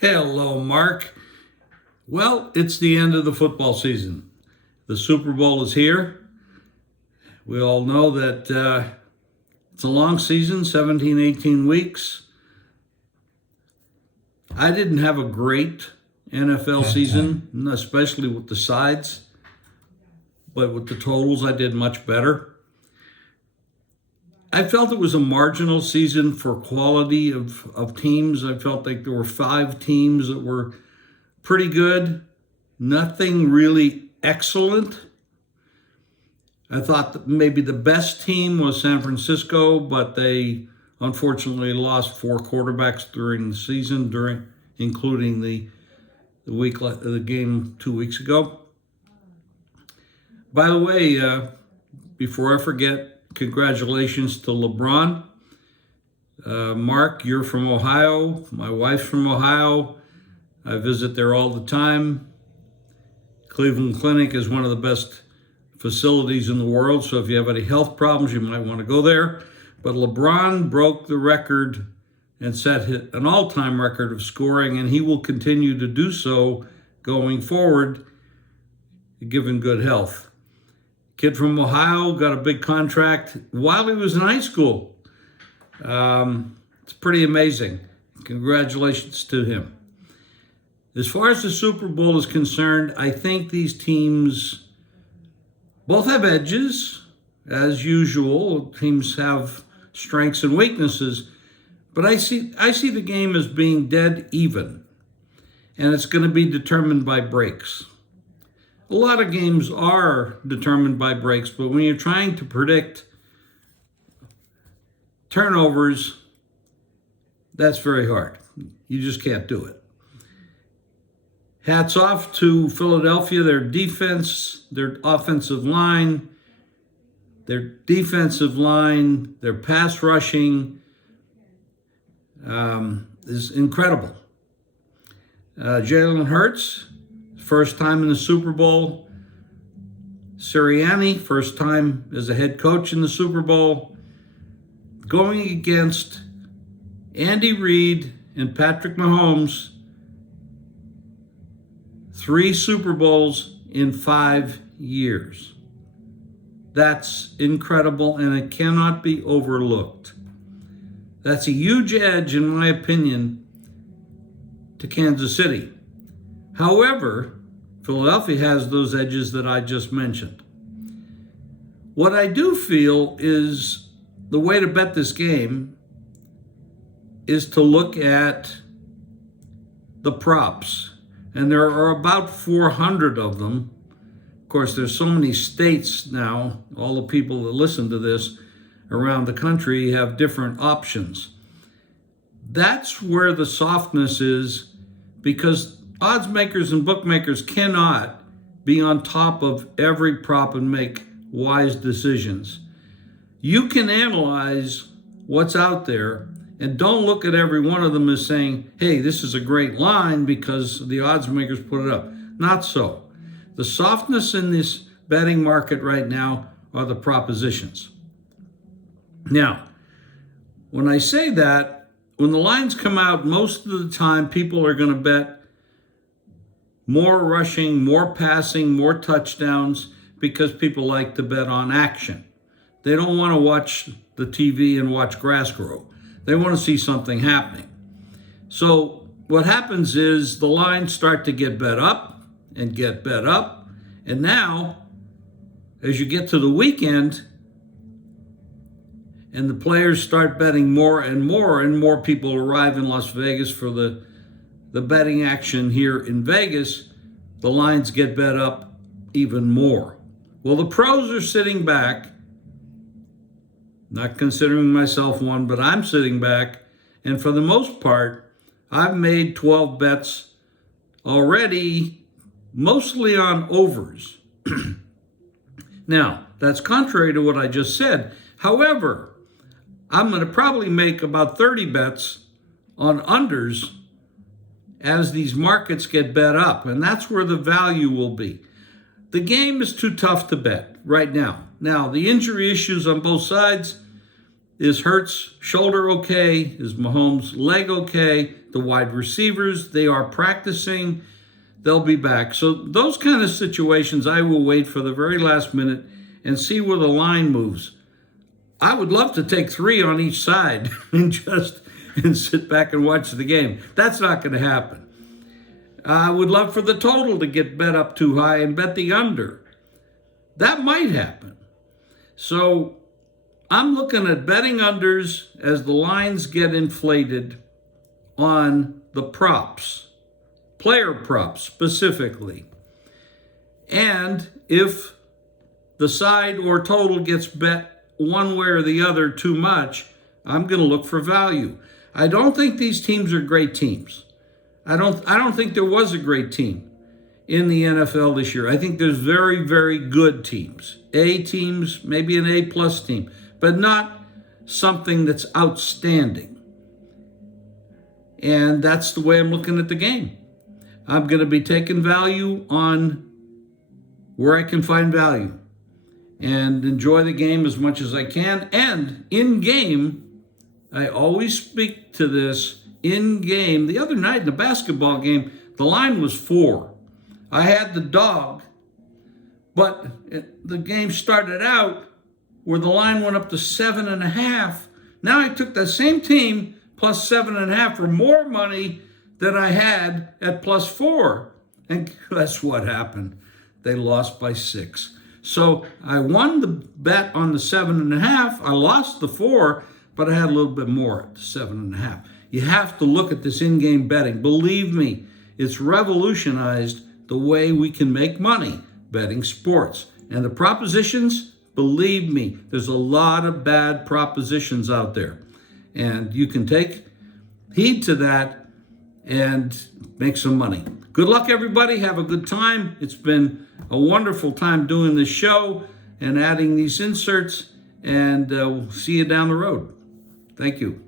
Hello, Mark. Well, it's the end of the football season. The Super Bowl is here. We all know that it's a long season, 17, 18 weeks. I didn't have a great NFL season, especially with the sides, but with the totals, I did much better. I felt it was a marginal season for quality of teams. I felt like there were 5 teams that were pretty good, nothing really excellent. I thought that maybe the best team was San Francisco, but they unfortunately lost 4 quarterbacks during the season, including the game 2 weeks ago. By the way, before I forget, congratulations to LeBron. Mark, you're from Ohio. My wife's from Ohio. I visit there all the time. Cleveland Clinic is one of the best facilities in the world, so if you have any health problems, you might want to go there. But LeBron broke the record and set an all-time record of scoring, and he will continue to do so going forward, given good health. Kid from Ohio got a big contract while he was in high school. It's pretty amazing. Congratulations to him. As far as the Super Bowl is concerned, I think these teams both have edges. As usual, teams have strengths and weaknesses. But I see the game as being dead even. And it's going to be determined by breaks. A lot of games are determined by breaks, but when you're trying to predict turnovers, that's very hard. You just can't do it. Hats off to Philadelphia, their defense, their offensive line, their defensive line, their pass rushing is incredible. Jalen Hurts, first time in the Super Bowl. Sirianni, first time as a head coach in the Super Bowl. Going against Andy Reid and Patrick Mahomes, 3 Super Bowls in 5 years. That's incredible, and it cannot be overlooked. That's a huge edge, in my opinion, to Kansas City. However, Philadelphia has those edges that I just mentioned. What I do feel is the way to bet this game is to look at the props. And there are about 400 of them. Of course, there's so many states now, all the people that listen to this around the country have different options. That's where the softness is, because odds makers and bookmakers cannot be on top of every prop and make wise decisions. You can analyze what's out there and don't look at every one of them as saying, hey, this is a great line because the odds makers put it up. Not so. The softness in this betting market right now are the propositions. Now, when I say that, when the lines come out, most of the time people are going to bet more rushing, more passing, more touchdowns, because people like to bet on action. They don't want to watch the TV and watch grass grow. They want to see something happening. So what happens is the lines start to get bet up and get bet up. And now, as you get to the weekend and the players start betting more and more people arrive in Las Vegas for the betting action here in Vegas, the lines get bet up even more. Well, the pros are sitting back, not considering myself one, but I'm sitting back, and for the most part, I've made 12 bets already, mostly on overs. Now, that's contrary to what I just said. However, I'm going to probably make about 30 bets on unders as these markets get bet up, and that's where the value will be. The game is too tough to bet right now. Now, the injury issues on both sides, Is Hurts' shoulder okay? Is Mahomes' leg okay? The wide receivers, they are practicing. They'll be back. So those kind of situations, I will wait for the very last minute and see where the line moves. I would love to take 3 on each side and sit back and watch the game. That's not going to happen. I would love for the total to get bet up too high and bet the under. That might happen. So I'm looking at betting unders as the lines get inflated on the props, player props specifically. And if the side or total gets bet one way or the other too much, I'm going to look for value. I don't think these teams are great teams. I don't think there was a great team in the NFL this year. I think there's very, very good teams. A teams, maybe an A+ team, but not something that's outstanding. And that's the way I'm looking at the game. I'm going to be taking value on where I can find value and enjoy the game as much as I can. And in game, I always speak to this, in game. The other night in the basketball game, the line was 4. I had the dog, but the game started out where the line went up to 7.5. Now I took that same team plus 7.5 for more money than I had at +4. And guess what happened? They lost by 6. So I won the bet on the 7.5. I lost the 4, but I had a little bit more at the 7.5. You have to look at this in-game betting. Believe me, it's revolutionized the way we can make money betting sports. And the propositions, believe me, there's a lot of bad propositions out there. And you can take heed to that and make some money. Good luck, everybody. Have a good time. It's been a wonderful time doing this show and adding these inserts. And we'll see you down the road. Thank you.